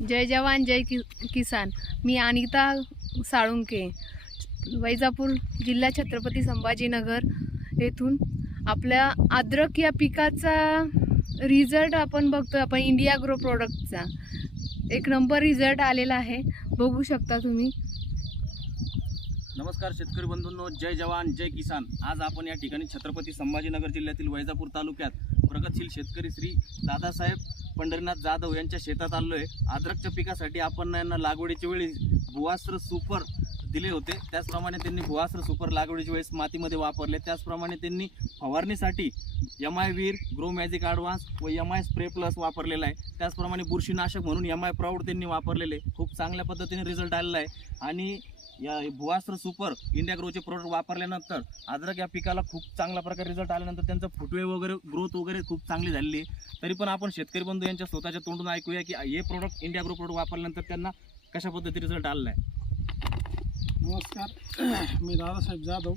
जय जवान जय किसान। मी अनिता साळुंके, वैजापूर जिल्हा छत्रपती संभाजीनगर येथून आपल्या अद्रक या पिकाचा रिझल्ट आपण बघतोय। आपण इंडिया ग्रो प्रोडक्टचा एक नंबर रिझल्ट आलेला आहे, बघू शकता तुम्ही। नमस्कार शेतकरी बंधूंनो, जय जवान जय किसान। आज आपण या ठिकाणी छत्रपती संभाजीनगर जिल्ह्यातील वैजापूर तालुक्यात प्रगतशील शेतकरी श्री दादासाहेब पंढरीनाथ जाधव यांच्या शेतात आलोय। अद्रकच्या पिकासाठी आपण यांना लागवडीच्या वेळी भुवास्त्र सुपर दिले होते, त्याचप्रमाणे त्यांनी भुवास्त्र सुपर लागवडीच्या वेळेस मातीमध्ये वापरले। त्याचप्रमाणे त्यांनी फवारणीसाठी MI वीर, ग्रो मॅजिक ॲडव्हान्स व MI स्प्रे प्लस वापरलेला आहे। त्याचप्रमाणे बुरशीनाशक म्हणून MI प्राऊड त्यांनी वापरलेले, खूप चांगल्या पद्धतीने रिझल्ट आलेला आहे। आणि या भुवास्त्र सुपर इंडिया ग्रोचे प्रोडक्ट वापरल्यानंतर अद्रक या पिकाला खूप चांगल्या प्रकारे रिझल्ट आल्यानंतर त्यांचा फुटवे वगैरे ग्रोथ वगैरे खूप चांगली झालेली आहे। तरी पण आपण शेतकरी बंधू यांच्या स्वतःच्या तोंडून ऐकूया की हे प्रोडक्ट इंडिया ग्रो प्रोडक्ट वापरल्यानंतर त्यांना कशा पद्धतीने रिझल्ट आलेला आहे। नमस्कार, मी दादासाहेब जाधव।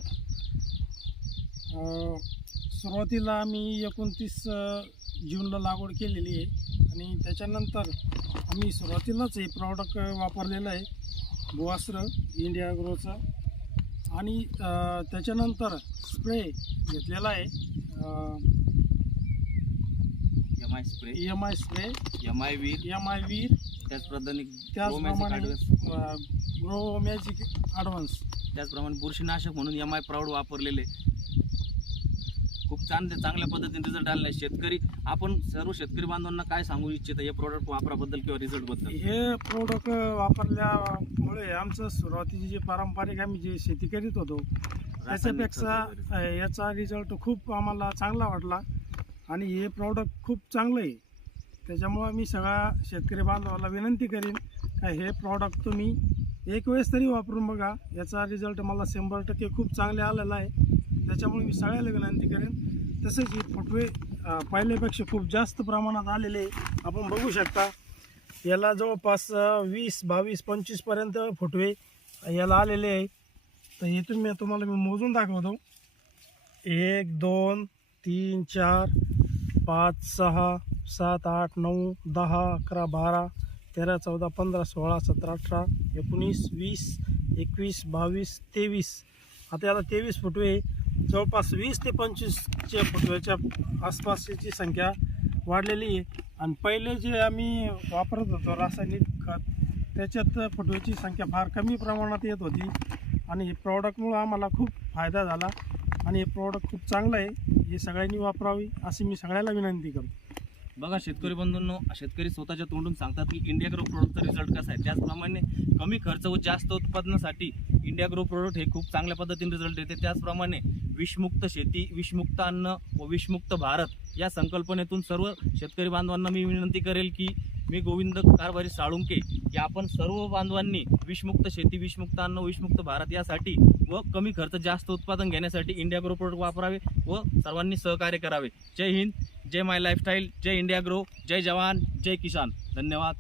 सुरुवातीला मी 29 जूनला लागवड केलेली आहे आणि त्याच्यानंतर आम्ही सुरुवातीलाच हे प्रॉडक्ट वापरलेलं आहे, भुवास्त्र इंडिया ग्रोचं। आणि त्याच्यानंतर स्प्रे घेतलेला आहे, MI स्प्रे, MI वीर, त्याचप्रमाणे ग्रो मॅजिक ॲडव्हान्स, त्याचप्रमाणे बुरशीनाशक म्हणून MI प्राऊड वापरलेले। खूप चांगल्या पद्धतीने रिझल्ट आलेला आहे। शेतकरी आपण सर्व शेतकरी बांधवांना काय सांगू इच्छिता हे प्रोडक्ट वापराबद्दल किंवा रिझल्ट बद्दल? हे प्रोडक्ट वापरल्यामुळे आमचं सुरुवातीची जे पारंपरिक आम्ही जे शेती करीत होतो त्याच्यापेक्षा याचा रिझल्ट खूप आम्हाला चांगला वाटला आणि हे प्रॉडक्ट खूप चांगलं आहे। त्याच्यामुळं मी सगळ्या शेतकरी बांधवाला विनंती करीन का हे प्रॉडक्ट तुम्ही एक वेळेस तरी वापरून बघा, याचा रिझल्ट मला 100% खूप चांगले आलेला आहे। त्याच्यामुळे मी सगळ्याला विनंती करेन। तसेच हे फुटवे पहिल्यापेक्षा खूप जास्त प्रमाणात आलेले आपण बघू शकता। याला जवळपास 20, 22, 25पर्यंत फुटवे याला आलेले आहे। तर हे तुम्हाला मी मोजून दाखवतो। 1, 2, 3, 4, 5, 6, 7, 8, 9, 10, 11, 12, 13, 14, 15, 16, 17, 18, 19, 20, 21, 22, 23। आता याला 23 फुटवे, जवळपास 20 ते 25च्या फुटव्याच्या आसपासची संख्या वाढलेली आहे। आणि पहिले जे आम्ही वापरत होतो रासायनिक खत, त्याच्यात फुटव्याची संख्या फार कमी प्रमाणात येत होती आणि हे प्रॉडक्टमुळं आम्हाला खूप फायदा झाला आणि हे प्रॉडक्ट खूप चांगलं आहे। हे सगळ्यांनी वापरावी अशी मी सगळ्याला विनंती करतो। बघा शेतकरी बंधूंनो, शेतकरी स्वतःच्या तोंडून सांगतात की इंडिया ग्रो प्रोडक्टचा रिझल्ट कसा आहे। त्याचप्रमाणे कमी खर्च व जास्त उत्पादनासाठी इंडिया ग्रो प्रोडक्ट हे खूप चांगल्या पद्धतीने रिझल्ट देते। त्याचप्रमाणे विषमुक्त शेती, विषमुक्त अन्न व विषमुक्त भारत या संकल्पनेतून सर्व शेतकरी बांधवांना मी विनंती करेल की मी गोविंद कारभारी साळुंके या आपण सर्व बांधवांनी विषमुक्त शेती, विषमुक्त अन्न, विषमुक्त भारत यासाठी व कमी खर्च जास्त उत्पादन घेण्यासाठी इंडिया ग्रो प्रोडक्ट वापरावे व सर्वांनी सहकार्य करावे। जय हिंद, जय माय लाईफस्टाईल, जय इंडिया ग्रो, जय जवान जय किसान। धन्यवाद।